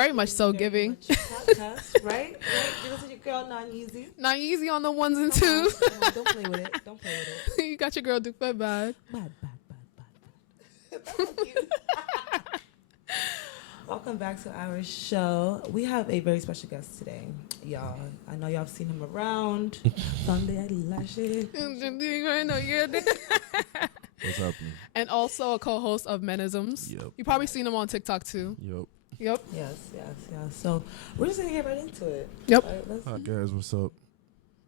very much so giving. Podcast, right? You listen to your girl Nonyeezy. Nonyeezy on the ones and twos. Come on, don't play with it. Don't play with it. You got your girl Dupe bad. Bad. That's so cute. Welcome back to our show. We have a very special guest today, y'all. I know y'all have seen him around. Sunday at Lashes. What's happening? And also a co-host of Menisms. Yep. You probably seen him on TikTok too. Yep. Yes. So we're just gonna get right into it. Yep. Right, Hi guys, what's up?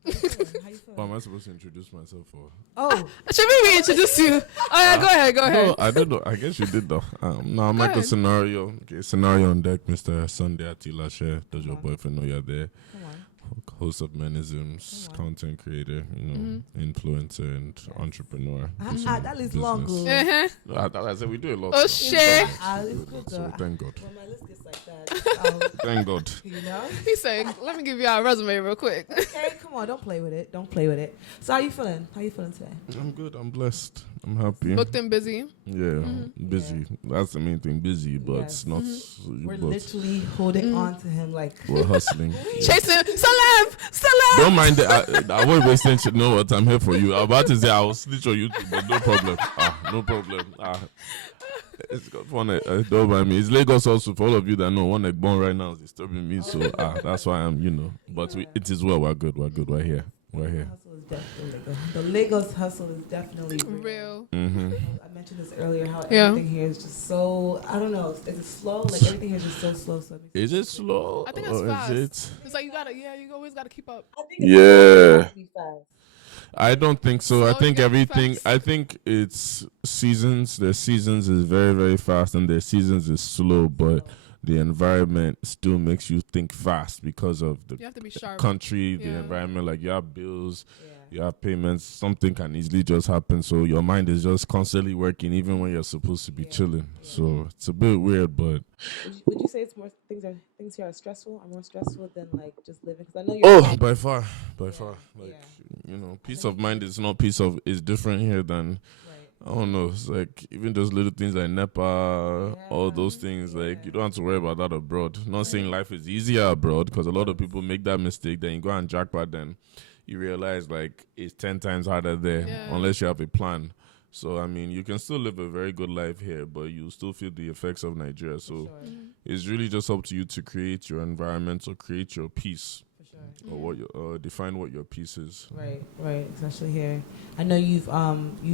How you feeling? What am I supposed to introduce myself for? Oh, Should we introduce you? Oh yeah, go ahead. No, I don't know. I guess you did though. No, Michael ahead. Sonariwo. Okay, Scenario on deck, Mr. Sunday at Lashes. Does your boyfriend know you're there? come on. Host of Menisms, Come on. content creator, influencer and entrepreneur. Do some That is long. business. Uh-huh. No, I said we do a lot. Oh now. shit. It's good, So though. thank God. When my list gets like that, Thank God. you know. He said, "Let me give you our resume real quick." Okay, come on, don't play with it. So how you feeling? How you feeling today? I'm good. I'm blessed. I'm happy. Booked and busy. Yeah, busy. That's the main thing. Busy, but Yes. not. We're but literally holding on to him like. we're hustling. Chasing celeb. Don't mind it. I won't waste time. You know what? I'm here for you. I'm about to say I will snitch on YouTube, but no problem. No problem. It's got fun. Don't mind me. It's Lagos also. For all of you that know, one egg born right now is disturbing me. So that's why I'm. But it is well. We're good. We're here. We're here. Hustle is definitely the Lagos hustle is definitely Real. Mm-hmm. I mentioned this earlier. How Yeah. everything here is just so. I don't know. Is it slow? Like everything here is just so slow. So Is it slow? I think it's or fast. Is it? It's like you always gotta keep up. I think Yeah. to be fast. I don't think so. I Slow think down everything. fast. I think it's seasons. Their seasons is very, very fast, and their seasons is slow. But the environment still makes you think fast because of the You have to be sharp. country, the Yeah. environment. Like you have bills, Yeah. you have payments. Something can easily just happen. So your mind is just constantly working, even when you're supposed to be chilling. So it's a bit weird, but Would you say it's more things here are stressful? Are more stressful than like just living? Because I know you're. by far. Like Yeah. peace of mind is not peace of is different here than. Right. I don't know. It's like even those little things like NEPA, all those things. Like you don't have to worry about that abroad. Not saying life is easier abroad because a lot of people make that mistake. Then you go and jackpot, then you realize like it's 10 times harder there unless you have a plan. So I mean, you can still live a very good life here, but you still feel the effects of Nigeria. So it's really just up to you to create your environment or create your peace. Or what define what your piece is. Right, especially here. I know you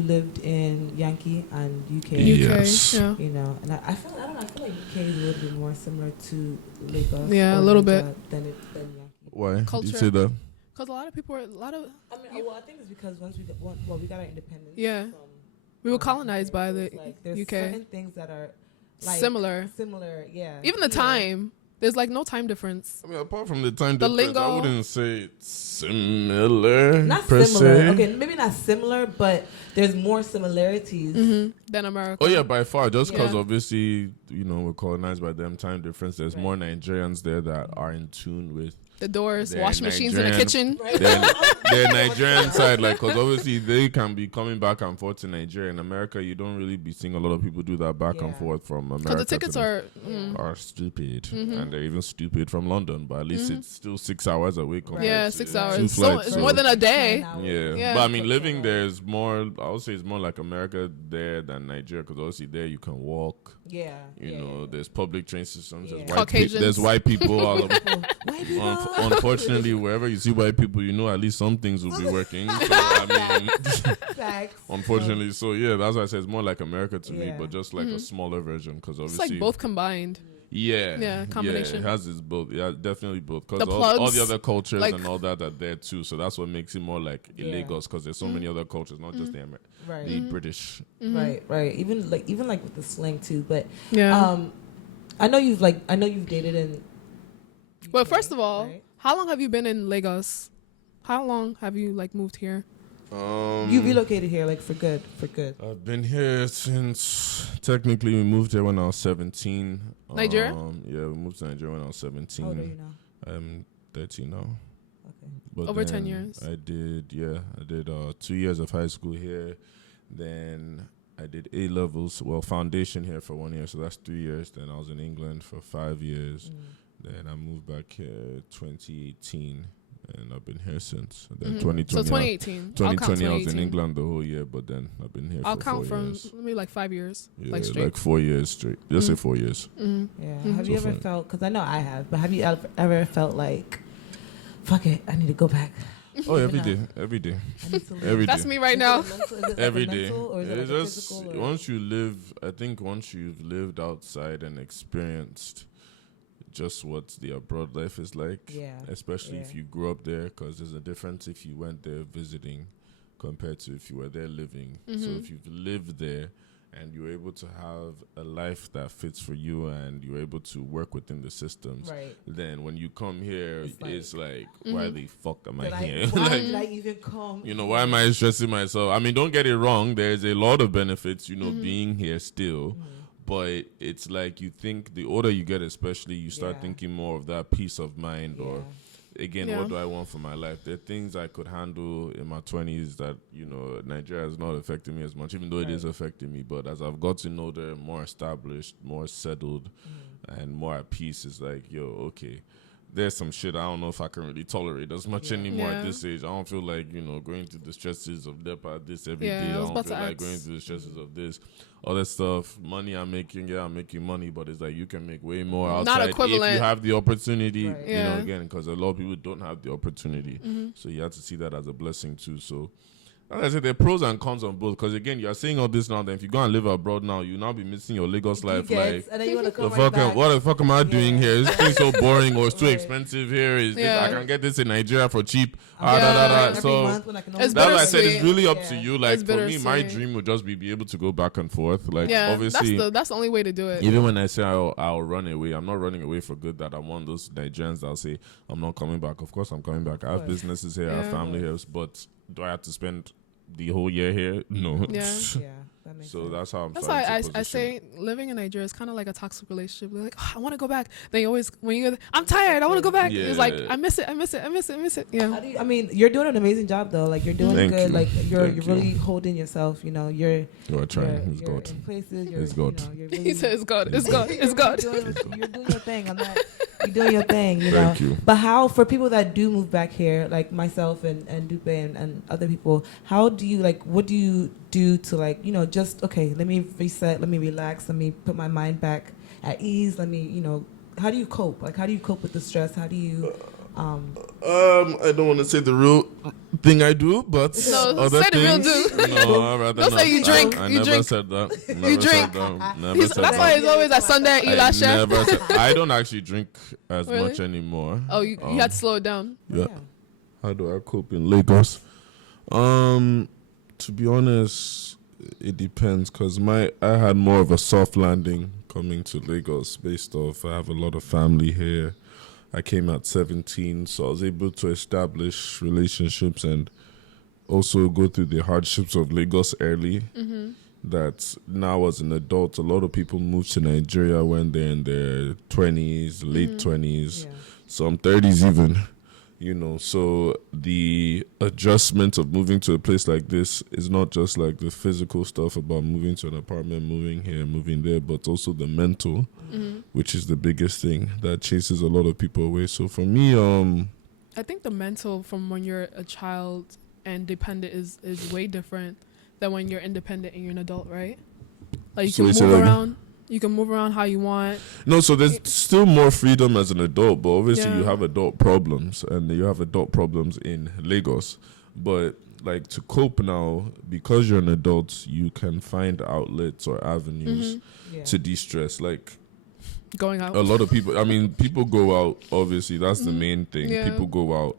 lived in Yankee and UK. Yes. Yeah. You know, and I feel like UK is a little bit more similar to Lagos. Yeah, or a little Nigeria bit. than Yankee. Why? Did you Culture. say that? Because a lot of I mean, I think it's because once we got our independence. Yeah. from, we were colonized by the like there's UK. certain things that are like Similar. Yeah. Even the time. There's like no time difference. I mean, apart from the time The difference, I lingo. wouldn't say it's similar. Not per similar. se. Okay, maybe not similar, but there's more similarities. Than America. Oh yeah, by far. Just because Yeah. obviously we're colonized by them. Time difference. There's more Nigerians there that are in tune with The doors, They're washing machines in the Nigerian. kitchen. Right. their Nigerian side. Like, because obviously they can be coming back and forth to Nigeria. In America, you don't really be seeing a lot of people do that back and Yeah. forth from America. Because the tickets to are. are stupid, and they're even stupid from London. But at least it's still 6 hours away. compared Yeah, to 6 two hours. So flights, it's so- more than a day. Yeah. Yeah. But I mean, living there is more. I would say it's more like America there than Nigeria, because obviously there you can walk. Yeah. You know, there's public train systems. Yeah. There's white Caucasians. there's white people all over. White people. Unfortunately, wherever you see white people, at least some things will be working. So, I mean, Facts. unfortunately, so yeah, that's why I say it's more like America to me, Yeah. but just like a smaller version, because It's obviously like both combined. Yeah, combination. it has its both. Yeah, definitely both. Because The all the plugs, other cultures like- and all that are there too. So that's what makes it more like Lagos, because there's so many other cultures, not just the Right. the British. Right. Even like with the slang too. But Yeah. I know you've dated in. But UK, first of all, right? how long have you been in Lagos? How long have you moved here? You relocated here for good. I've been here since technically we moved here when I was 17. Nigeria? Yeah, we moved to Nigeria when I was 17. How old are you now? I'm 30 now. Okay. But Over 10 then years. I did 2 years of high school here. Then I did A levels, foundation here for 1 year, so that's 3 years. Then I was in England for 5 years. Then I moved back here 2018, and I've been here since. And then 2020. So 2018. 2020, I was in England the whole year, but then I've been here. I'll for count 4 from years. maybe like 5 years, Yeah, like straight. 4 years straight. Just say 4 years. Yeah. Have you ever felt? Because I know I have, but have you ever felt like, fuck it, I need to go back? Oh, every day. Every day. That's me right now. Every day. It's just physical, once you live, I think once you've lived outside and experienced just what the abroad life is like, especially if you grew up there, because there's a difference if you went there visiting compared to if you were there living. So if you've lived there and you're able to have a life that fits for you and you're able to work within the systems, then when you come here, it's like why the fuck am I here? Why did I even come? You know, why am I stressing myself? I mean, don't get it wrong. There's a lot of benefits, you know, being here still. But it's like you think the older you get, especially, you start thinking more of that peace of mind or, again, what do I want for my life? There are things I could handle in my 20s that, you know, Nigeria has not affected me as much, even though it is affecting me. But as I've got to know they're more established, more settled, and more at peace, it's like, yo, okay. There's some shit I don't know if I can really tolerate as much anymore at this age. I don't feel like, you know, going through the stresses of NEPA this every day. I don't feel like going through the stresses of this. Other stuff, money I'm making, I'm making money, but it's like you can make way more outside Not equivalent. if you have the opportunity, you know, again, because a lot of people don't have the opportunity. So you have to see that as a blessing too. So like I said, there are pros and cons on both. Because again, you're saying all this now. Then if you go and live abroad now, you now be missing your Lagos life. Like, and then you want to come what the fuck am I doing here? This thing's so boring, or it's too expensive here. Is I can get this in Nigeria for cheap. So that's why I said it's really up to you. Like for me, my dream would just be able to go back and forth. Like obviously, that's the only way to do it. Even when I say I'll run away, I'm not running away for good. That I'm one of those Nigerians that'll say I'm not coming back. Of course, I'm coming back. I have businesses here, I have family here, but do I have to spend the whole year here? No. That makes so sense. that's how I'm. That's why I say living in Nigeria is kind of like a toxic relationship. They're like, oh, I want to go back. Then you always, when you go, I'm tired, I want to go back. It's like I miss it. Yeah. How do you, I mean, you're doing an amazing job though. Like you're doing good. Like you're really holding yourself. You know, you're trying. It's God. In places, it's God. You know, you're really, he says God. It's God. It's God. You're doing your thing. You're doing your thing. You know. Thank you. But how for people that do move back here, like myself and Dupe and other people, how do you what do you do to just okay, let me reset, let me relax, let me put my mind back at ease, let me how do you cope? Like how do you cope with the stress? How do you I don't want to say the real thing I do, but other say things. The real do. No, I'd rather don't not. say you drink. I you never drink. said that. You drink. That's why he's always at Sunday at Eli Chef. I don't actually drink as much anymore. Oh, you had to slow it down. Yeah. How do I cope in Lagos? To be honest, it depends because I had more of a soft landing coming to Lagos based off I have a lot of family here. I came at 17, so I was able to establish relationships and also go through the hardships of Lagos early. That now as an adult, a lot of people move to Nigeria when they're in their 20s, late 20s, some 30s even. So the adjustment of moving to a place like this is not just like the physical stuff about moving to an apartment, moving here, moving there, but also the mental, which is the biggest thing that chases a lot of people away. So for me, I think the mental from when you're a child and dependent is way different than when you're independent and you're an adult, right? Like you can move around. You can move around how you want. No, so there's still more freedom as an adult, but obviously you have adult problems, and you have adult problems in Lagos. But like to cope now, because you're an adult, you can find outlets or avenues to de-stress. Like going out. A lot of people, people go out, obviously, that's the main thing. Yeah. People go out.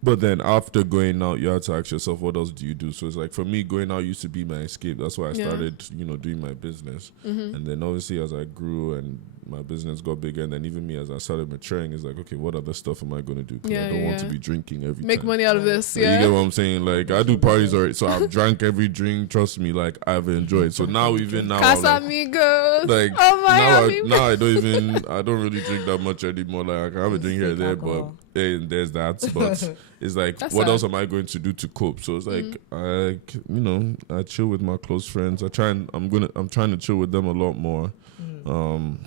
But then after going out, you have to ask yourself, what else do you do? So it's like, for me, going out used to be my escape. That's why I started, doing my business. And then obviously as I grew and my business got bigger, and then even me as I started maturing, it's like, okay, what other stuff am I going to do? Because I don't want to be drinking every Make time. money out of this, You get what I'm saying? Like, I do parties already, so I've drank every drink. Trust me, like, I've enjoyed. So now, even now, Casamigos. like, oh my now I don't really drink that much anymore. Like, I can have a drink here and there, but and there's that. But it's like, That's what sad. else am I going to do to cope? So it's like, I chill with my close friends. I'm trying to chill with them a lot more. I'm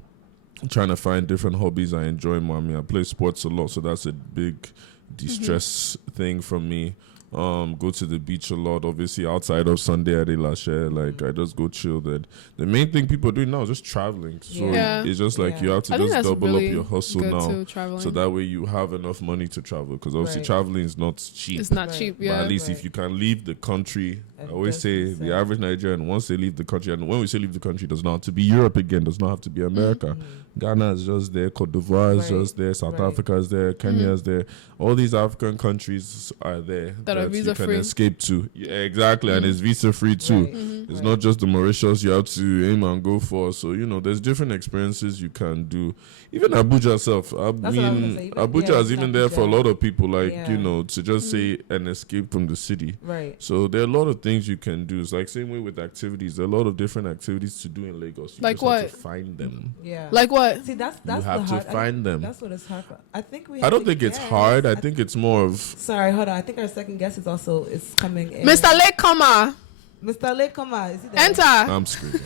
trying to find different hobbies I enjoy more. I mean, I play sports a lot, so that's a big de-stress thing for me. Go to the beach a lot, obviously outside of Sunday at Elashe. Like I just go chill there. The main thing people are doing now is just traveling. So Yeah. it's just like you have to I think just that's double really up your hustle good now. too, traveling. So that way you have enough money to travel. Because obviously Right. traveling is not cheap. It's not Right. cheap, But yeah. at least if Right. you can leave the country, I And always just say reset. the average Nigerian, once they leave the country, and when we say leave the country, does not have to be Europe again, does not have to be America. Ghana is just there, Cote d'Ivoire is Right. just there, South Right. Africa is there, Kenya is there. All these African countries are there That are you visa can free. escape to. Yeah, exactly, and it's visa free too. Right. Mm-hmm. It's not just the Mauritius you have to aim and go for. So, there's different experiences you can do. Even Abuja itself. That's what I was gonna say. Abuja is even there for a Abuja. lot of people, like, Yeah. to just say an escape from the city. Right. So there are a lot of things you can do. It's like same way with activities. There are a lot of different activities to do in Lagos. You Like just have what? to find them. Yeah. Like what? See, that's You have the to hard. find them. That's what it's hard for. I think we. I have don't to think it's guess. hard. I think it's more of Sorry, hold on. I think our second guest is coming in. Mr. Lakema, Mr. Lakema, is he there? enter. I'm screwed.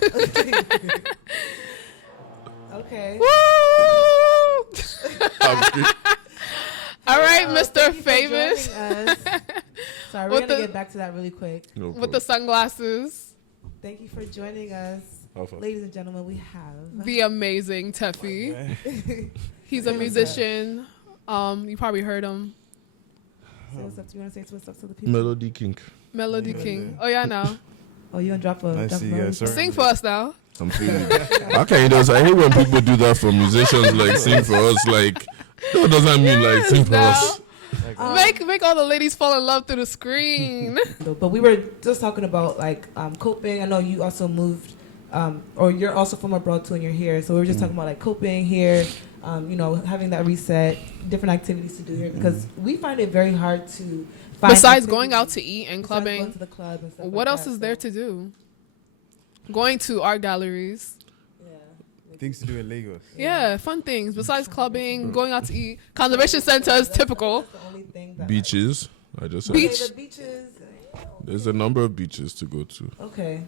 Okay. Woo! I'm screwed. All right, Oh, Mr. thank you for Famous joining us. Sorry, we're With gonna the- get back to that really quick. No with problem. the sunglasses, Thank you for joining us, Alpha. ladies and gentlemen. We have the amazing Teffy. He's a musician. You probably heard him. Say what's up. Do you want to say what's up to the people? Melody King. Melody King. Oh yeah, now Oh, you gonna drop a Nice drop to a see you melody? guys, sir. sing for us now. I'm feeling it. Okay, I hate when people do that for musicians, like sing for us. Like, that doesn't mean like sing for now. us. Make all the ladies fall in love through the screen. But we were just talking about like coping. I know you also moved, or you're also from abroad too, and you're here. So we were just talking about like coping here. Having that reset, different activities to do here because we find it very hard to find. Besides going out activities- to eat and besides going clubbing, to the club and stuff what like else that, is there so, to do? Going to art galleries. Yeah. Things to do in Lagos. Yeah, fun things. Besides clubbing, going out to eat. Conservation centers, typical. That's the only thing that Beaches. I just said. Beach. Okay, the beaches. There's a number of beaches to go to. Okay.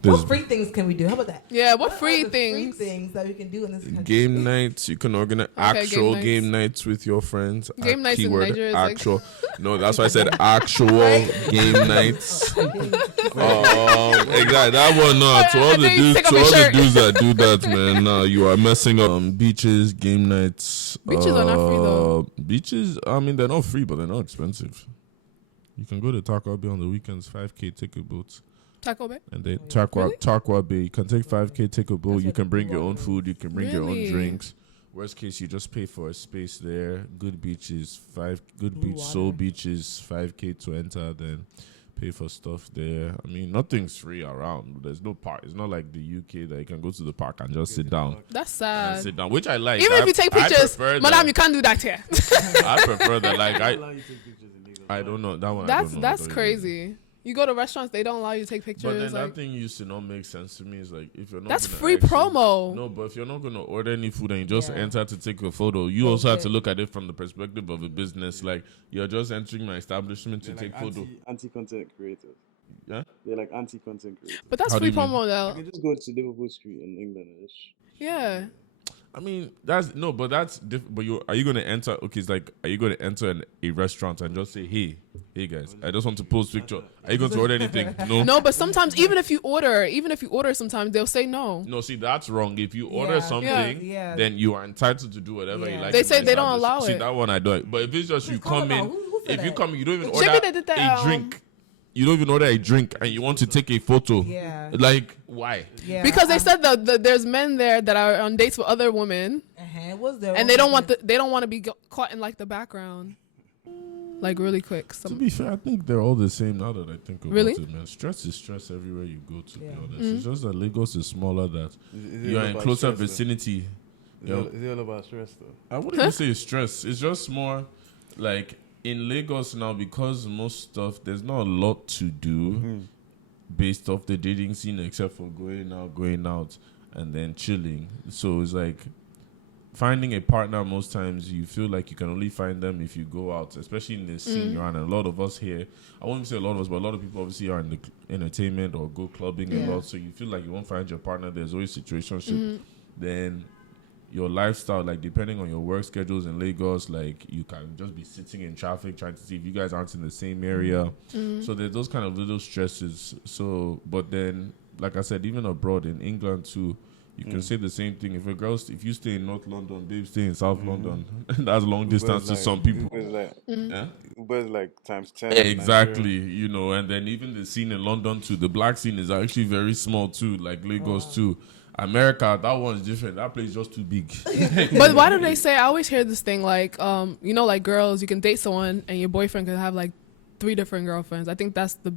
There's What free things can we do? How about that? Yeah, what are free the things? Free things that we can do in this country. game nights. You can organize Okay, actual game game nights. nights with your friends. Game nights in Keyword, Nigeria is like- actual. No, that's why I said actual game nights. Exactly that one. No, to all And the then you dudes, take off to your all the shirt. dudes that do that, man. You are messing up. Beaches, game nights. Beaches are not free, though. Beaches. I mean, they're not free, but they're not expensive. You can go to Takwa Bay on the weekends. 5K ticket boats. Taco Bay? And then Really? Takwa Bay, you can take 5K, take a boat. That's You what can bring people your own want. food. You can bring your own Really? drinks. Worst case, you just pay for a space there. Good beaches, good Blue beach, soul water. beaches, 5K to enter. Then pay for stuff there. I mean, nothing's free around. There's no park. It's not like the UK that you can go to the park and just sit down. That's And sad. sit down, which I like. Even if you take pictures, prefer madam, that. you can't do that here. I prefer that. Like I don't know that one. I don't know. That's I don't crazy. You go to restaurants, they don't allow you to take But pictures. then Like, that thing used to not make sense to me. Is like if you're not that's gonna free actually- promo. No, but if you're not going to order any food and you just Yeah. enter to take a photo, you also have to Okay. look at it from the perspective of a business. Like you're just entering my establishment to They're take like photo. anti-content creators. Yeah. They're like anti-content creators. But that's How do free you mean? promo You though. can just go to Liverpool Street in England and just Yeah. I mean, that's no, but that's different. But are you going to enter? Okay, it's like, are you going to enter a restaurant and just say, hey guys, I just want to post picture. Are you going to order anything? No. No, but sometimes even if you order, sometimes they'll say no. No, see, that's wrong. If you order Yeah. something, Yeah. then you are entitled to do whatever you Yeah. like. They in say my they don't establishment. allow See, it. that one I don't. But if it's just you Come come on, in, who said if you that? come, you don't even Jimmy, order they did a that, drink. You don't even order a drink, and you want to take a photo. Yeah. Like why? Yeah. Because they said that there's men there that are on dates with other women, was there and they don't want to be caught in like the background, like really quick. To Some, be fair, I think they're all the same now that I think about Really? it, man. Stress is stress everywhere you go, to Yeah. be honest. Mm-hmm. It's just that Lagos is smaller, that Is it you're all in about closer stress, though? vicinity. Is Yo. it all about stress though? I wouldn't even say it's stress. It's just more like in Lagos now, because most stuff, there's not a lot to do based off the dating scene except for going out, and then chilling. So it's like finding a partner, most times you feel like you can only find them if you go out, especially in the scene you're on. And a lot of us here, I won't say a lot of us, but a lot of people obviously are in the entertainment or go clubbing a lot. So you feel like you won't find your partner. There's always situationship. Then your lifestyle, like depending on your work schedules in Lagos, like you can just be sitting in traffic trying to see if you guys aren't in the same area. So there's those kind of little stresses. So, but then, like I said, even abroad in England too, you can say the same thing. If you stay in North London, babe stay in South London. That's long distance to some people. Uber's like times 10. Exactly, you know, and then even the scene in London too, the black scene is actually very small too, like Lagos too. America, that one's different. That place is just too big. But why do they say, I always hear this thing like, you know, like girls, you can date someone and your boyfriend can have like 3 different girlfriends. I think that's the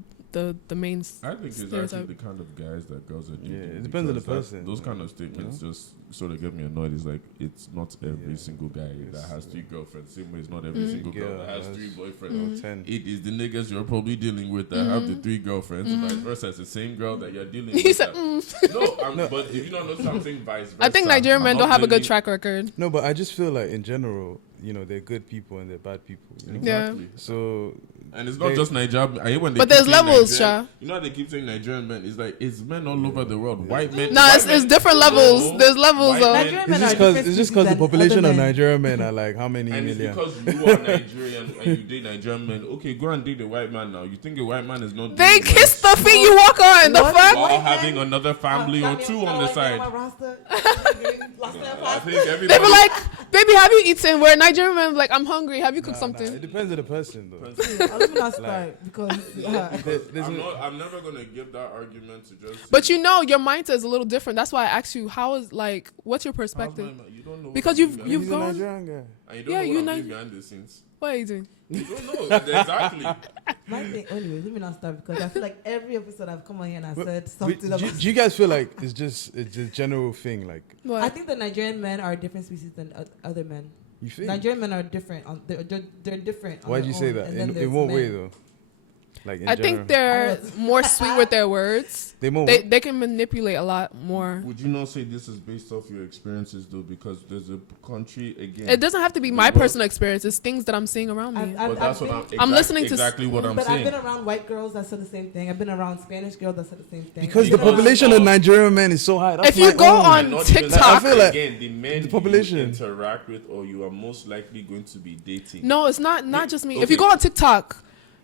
main I think it's actually the kind of guys that girls are doing. Yeah, it depends on the person. Those kind of statements just sort of get me annoyed. It's like, it's not every single guy that has 3 girlfriends. Same way it's not every single girl that has 3 boyfriends. 10. It is the niggas you're probably dealing with that have the 3 girlfriends. Vice versa, it's the same girl that you're dealing He with. said, No, but if you don't know something, vice versa. I think Nigerian men don't have a good track record. No, but I just feel like in general, you know, they're good people and they're bad people. You know? Exactly. So, and it's not just Nigerian. I hear when they But keep there's saying levels, Nigerian, Sha. you know how they keep saying Nigerian men? It's like, it's men all over the world. White men. Nah, it's different levels. There's levels White of. men- Nigerian men it's are different just because species the than population other of men. Nigerian men are like how many And it's million? because you are Nigerian and you date Nigerian men. Okay, go and date a white man now. You think a white man is not They doing kiss the feet you walk on. The What? fuck? while having another family or 2 on the side? I think They everybody. were like, baby, have you eaten? Where Nigerian men like, I'm hungry. Have you cooked something? It depends on the person, though. Let me not start because I'm never gonna give that argument to just. But you know, your mindset is a little different. That's why I asked you, how is like, what's your perspective? You don't know Because what you've He's a gone. Nigerian guy. and you don't Yeah, know you what know- I'm doing behind the scenes. What are you doing? You don't know exactly. my thing. Anyway, let me not start because I feel like every episode I've come on here and I said Do, something do, about. do you guys feel like it's a general thing? Like, What? I think the Nigerian men are a different species than other men. you think? Nigerian men are different. They're different. on Why do their you say own, that? and then In there's what men. way, though? Like, in I general. think they're more sweet with their words. They more. They can manipulate a lot more. Would you not say this is based off your experiences though? Because there's a country again. It doesn't have to be my Well- personal experience. It's things that I'm seeing around me. But that's what I'm listening to exactly what I'm but saying. I've been around white girls that said the same thing. I've been around Spanish girls that said the same thing. Because the Because population of Nigerian men is so high. That's If you my go own. on And not even TikTok- that, I feel like again, the men the population. you interact with or you are most likely going to be dating. No, it's not just me. If Okay. you go on TikTok,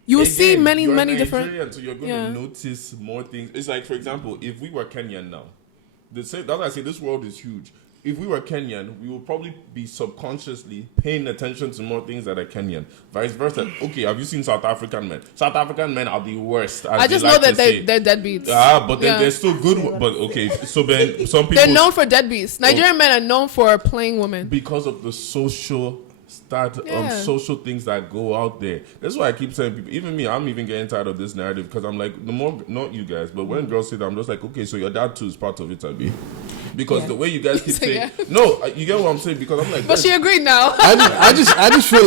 you will see Again, many you're different. Nigerian, so you're going Yeah. to notice more things. It's like, for example, if we were Kenyan now, that's why I say this world is huge. If we were Kenyan, we would probably be subconsciously paying attention to more things that are Kenyan. Vice versa. Okay, have you seen South African men? South African men are the worst. As I just they know like that to say. they're deadbeats. But then Yeah. they're still good. But okay, so then some people They're known for deadbeats. Nigerian men are known for playing women. because of the social Yeah. social things that go out there. That's why I keep saying people, even me, I'm even getting tired of this narrative because I'm like, the more, not you guys, but when girls say that, I'm just like, okay, so your dad too is part of it, Abi. Because Yeah. the way you guys keep So, saying, yeah. no, you get what I'm saying? Because I'm like, But she agreed now. I just feel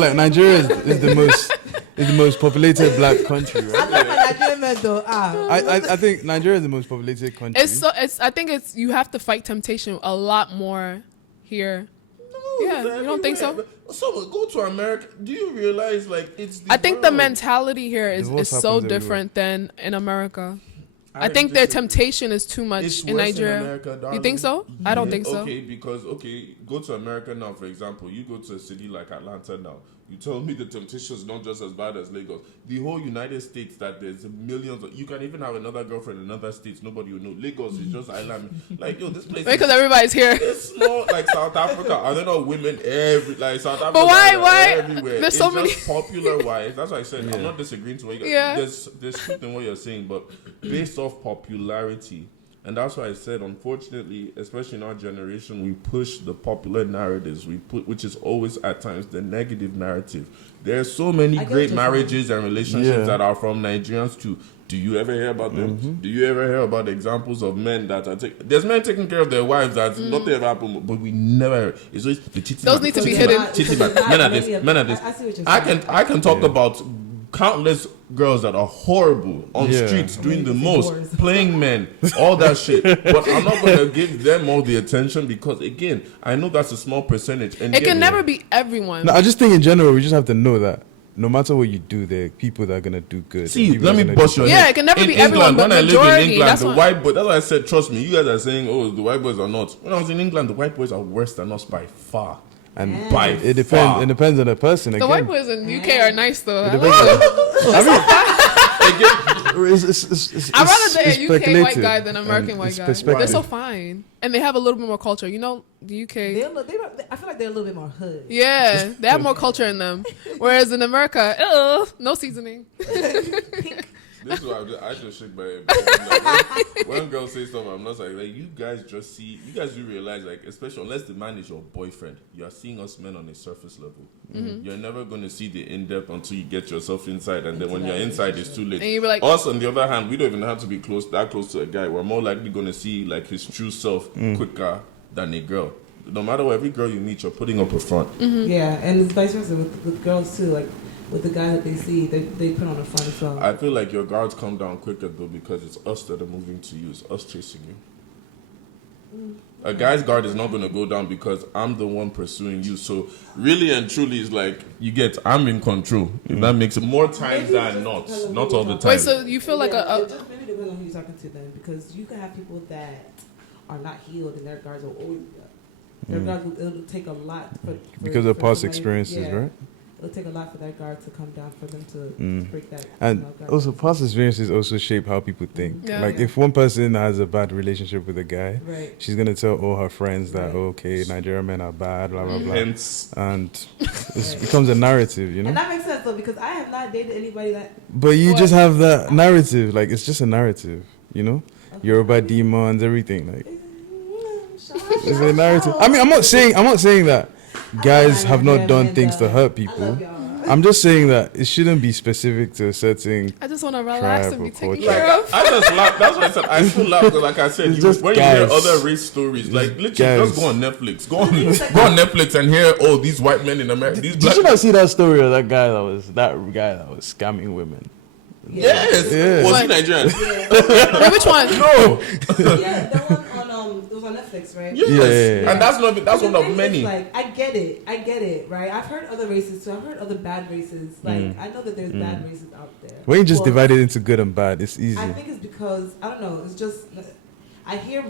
like Nigeria is the most populated black country, I right? love my Nigerian men though. I think Nigeria is the most populated country. I think you have to fight temptation a lot more here. Yeah, you don't think so? So go to America. Do you realize like it's? I think the world. mentality here is Divorce so happens different than in America. I think their temptation is too much It's in worse Nigeria. America, You think so? darling. I don't think so. Okay, because go to America now, for example. You go to a city like Atlanta now. You told me the temptation is not just as bad as Lagos. The whole United States, that there's millions. You can even have another girlfriend in another states. Nobody will know. Lagos is just island. Like, yo, this place. Because everybody's here. It's small, like South Africa. Are there not women like South Africa? But why- are why- everywhere. there's It's so just popular wise. That's why I said I'm not disagreeing to what you guys. Yeah. There's truth in what you're saying, but based off popularity. And that's why I said, unfortunately, especially in our generation, we push the popular narratives. Which is always at times the negative narrative. There's so many I get great what you're marriages and relationships Yeah. that are from Nigerians too. Do you ever hear about them? Do you ever hear about examples of men that are there's men taking care of their wives that nothing ever happened, but we never. It's always the cheating. Those man. need to be Cheating hidden. man. Cheating man. Men are this. Men are this. I see what you're I saying. can talk about countless girls that are horrible on streets, doing the most, playing men, all that shit. But I'm not going to give them all the attention because, again, I know that's a small percentage. And it can never be everyone. No, I just think in general, we just have to know that no matter what you do, there are people that are going to do good. See, let me bust your head. Yeah, it can never be everyone, but when I majority, lived in England, that's the what... white boys, that's why I said, trust me, you guys are saying, oh, the white boys are not. When I was in England, the white boys are worse than us by far. And by it depends. far. It depends on the person. The white boys in UK are nice though. It depends I'd rather date a UK white speculative guy than an American white guy. perspective. They're so fine, and they have a little bit more culture. You know, the UK. I feel like they're a little bit more hood. Yeah, they have more culture in them. Whereas in America, no seasoning. This is why I just shake my head. Like, when girls say stuff, I'm not like you guys just see, you guys do realize, like, especially unless the man is your boyfriend, you are seeing us men on a surface level. Mm-hmm. You're never going to see the in-depth until you get yourself inside, and then when you're inside, it's too late. And you be like, us, on the other hand, we don't even have to be that close to a guy. We're more likely going to see like his true self quicker than a girl. No matter what, every girl you meet, you're putting up a front. Mm-hmm. Yeah, and it's vice versa with girls too. Like, with the guy that they see, they put on a front as well. I feel like your guards come down quicker though because it's us that are moving to you. It's us chasing you. A guy's guard is not going to go down because I'm the one pursuing you. So really and truly, it's like I'm in control. If that makes it more times than not all the time. wait, so you feel like it just maybe depends on who you're talking to then, because you can have people that are not healed and their guards will always be up. Their guards it'll take a lot because of past experiences, right? It'll take a lot for that guard to come down for them to break that. And also, past experiences also shape how people think. Yeah. Like, if one person has a bad relationship with a guy, right, she's going to tell all her friends that, okay, Nigerian men are bad, blah, blah, blah. And it becomes a narrative, you know? And that makes sense, though, because I have not dated anybody that... But you just have that narrative. Like, it's just a narrative, you know? Okay. Yoruba demons, everything. Like, it's a narrative. I mean, I'm not saying that guys have not done things to hurt people. I'm just saying that it shouldn't be specific to a certain. I just want to relax and be taken care of. I just laugh. That's why I said I still laugh because, like I said, when you hear other race stories, like literally, just go on Netflix. Go on Netflix and hear these white men in America. Did you not see that story of that guy that was scamming women? Yes. Yeah. Was he Nigerian? Yeah. Which one? No. Yeah, that one it was on Netflix, right? Yes. Yeah. And that's one of many. Like, I get it, right? I've heard other races too. I've heard other bad races. Like, I know that there's bad races out there. When you just divide it into good and bad, it's easy. I think it's because, I don't know, it's just, I hear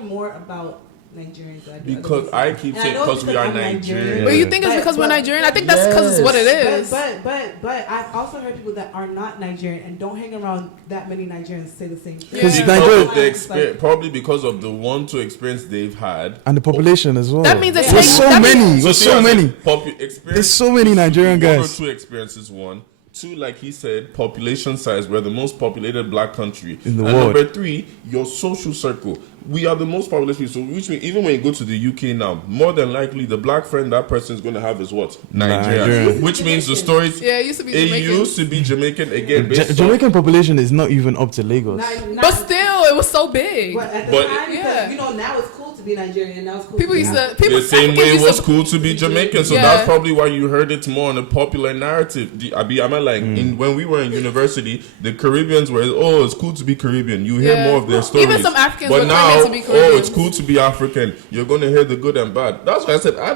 more about Nigerians. Because I keep saying because we are Nigerian. But you think it's because we're Nigerian? I think that's because it's what it is. But I've also heard people that are not Nigerian and don't hang around that many Nigerians say the same thing. Probably because of the 1-2 experience they've had. And the population as well. That means it takes so many. There's so many Nigerian guys. 1 or 2 experiences, 1. 2, like he said, population size. We're the most populated black country in the world. Number 3, your social circle. We are the most populated. So, which means even when you go to the UK now, more than likely the black friend that person is going to have is what? Nigerian. Which means the stories. Yeah, it used to be Jamaican. Again. Jamaican population is not even up to Lagos. But still, it was so big. But at the time, because, now it's cool to be Nigerian. Now it's cool. The same way it was cool to be Jamaican. So that's probably why you heard it more on a popular narrative. Am I lying? When we were in university, the Caribbeans were, it's cool to be Caribbean. You hear more of their stories. Even some Africans were now, to be Caribbean. It's cool to be African. You're going to hear the good and bad. That's why I said I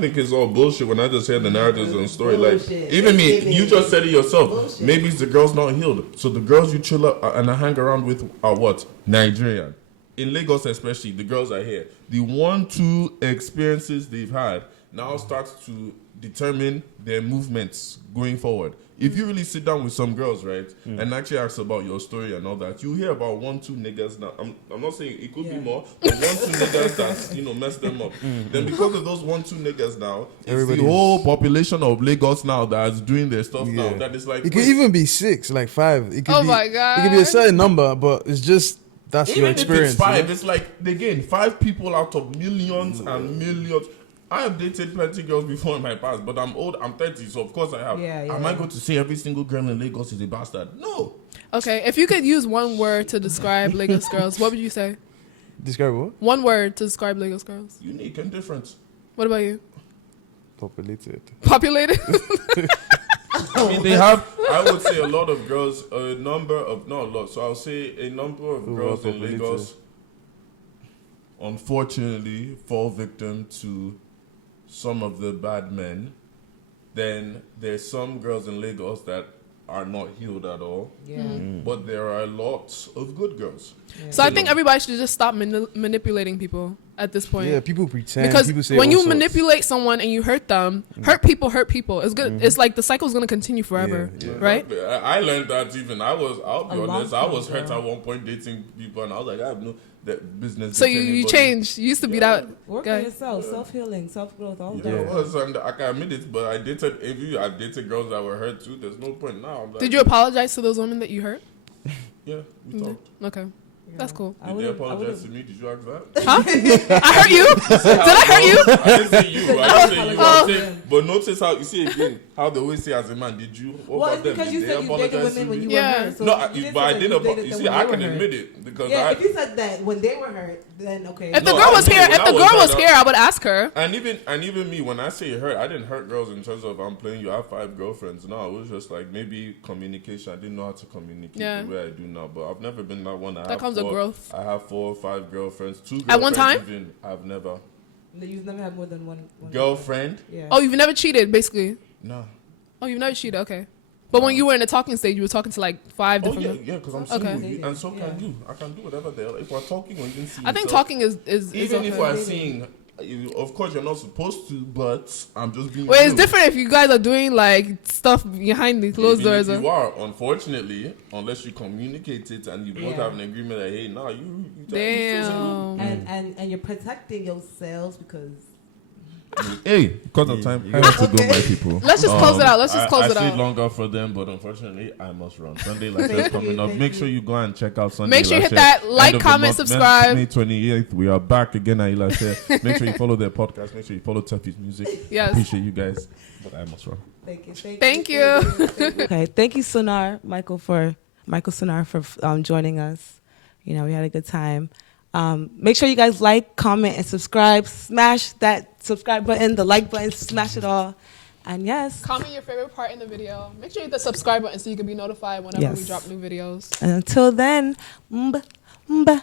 think it's all bullshit when I just hear the narratives and story. Like, even me, you just said it yourself. Bullshit. Maybe it's the girls not healed. So the girls you chill up and hang around with are what? Nigerian. In Lagos especially, the girls are here. The 1-2 experiences they've had now starts to determine their movements going forward. If you really sit down with some girls, right, and actually ask about your story and all that, you hear about 1-2 niggas now. I'm not saying it could be more, but 1-2 niggas that mess them up. Then because of those 1-2 niggas now, it's the whole population of Lagos now that's doing their stuff now. That is like it could even be 6, like 5. It could my God. It could be a certain number, but it's just that's even your experience. If it's 5, it's like again 5 people out of millions and millions. I have dated plenty girls before in my past, but I'm old. I'm 30, so of course I have. Am I going to say every single girl in Lagos is a bastard? No. Okay, if you could use one word to describe Lagos girls, what would you say? Describe what? One word to describe Lagos girls. Unique and different. What about you? Populated. Populated? I mean, they have I would say a lot of girls, not a lot. So I'll say a number of girls in Lagos, unfortunately, fall victim to some of the bad men. Then there's some girls in Lagos that are not healed at all. Yeah. But there are lots of good girls. Yeah. So I think everybody should just stop manipulating people at this point. Yeah, people pretend. Because people say when you all sorts. manipulate someone and you hurt them, hurt people. It's good. It's like the cycle's gonna continue forever, right? I learned that even I'll be honest, I was hurt bro. at one point dating people, and I was like, I have no business. So with you anybody. changed. You used to be that Work guy. on yourself, self-healing, self-growth, all of Yeah, that. it was, and I can admit it, but I dated girls that were hurt too. There's no point now. I'm like, Did you apologize to those women that you hurt? Yeah, we talked. Okay. That's cool. Did they apologize to me? Did you ask that? Huh? I hurt you? Did I hurt you? I didn't say you. I didn't say you. I'm saying, but notice how you see again how they always say as a man, did you? What Well, about it's them? because Did you they said you dated apologize women to when me? you Yeah. were hurt. So No, you didn't but say I that did. you dated You them see, when I they were can hurt. admit it because Yeah, if you said that when they were hurt, then okay. If the No, girl I was did. here, When if I the was girl hurt, was here, I would ask her. And even me, when I say hurt, I didn't hurt girls in terms of I'm playing you. I have 5 girlfriends. No, it was just like maybe communication. I didn't know how to communicate the way I do now. But I've never been that one. That comes with growth. I have 4 or 5 girlfriends. 2 girlfriends At one time? Even, I've never. No, you've never had more than one Girlfriend? Yeah. Oh, you've never cheated, basically. No. Oh, you've never cheated. Okay. But when you were in the talking stage, you were talking to like 5 Oh different. yeah, because I'm single, Okay. and so can you. I can do whatever the hell. If we're talking or you didn't see I think yourself- talking is even if okay. we're seeing, of course you're not supposed to, but I'm just being. Well, it's real. different if you guys are doing like stuff behind the closed Even doors. if you are, unfortunately, unless you communicate it and you both Yeah. have an agreement that hey, nah, you Damn. And you're protecting yourselves because Hey, because of time, I you have to go, Okay. my people. Let's just close it out. Let's just close it I out. stayed longer for them, but unfortunately, I must run. Sunday Live Thank is you, coming up. thank Make you. sure you go and check out Sunday Make sure you Live hit Share. that like, End of the comment, month, subscribe. May 28th, we are back again at Share. Make sure you follow their podcast. Make sure you follow Teffy's music. Yes. Appreciate you guys, but I must run. thank you. Okay, thank you, Michael Sonar for joining us. You know, we had a good time. Make sure you guys like, comment, and subscribe. Smash that subscribe button, the like button, smash it all. And yes. Comment your favorite part in the video. Make sure you hit the subscribe button so you can be notified whenever we Yes. drop new videos. And until then, bye.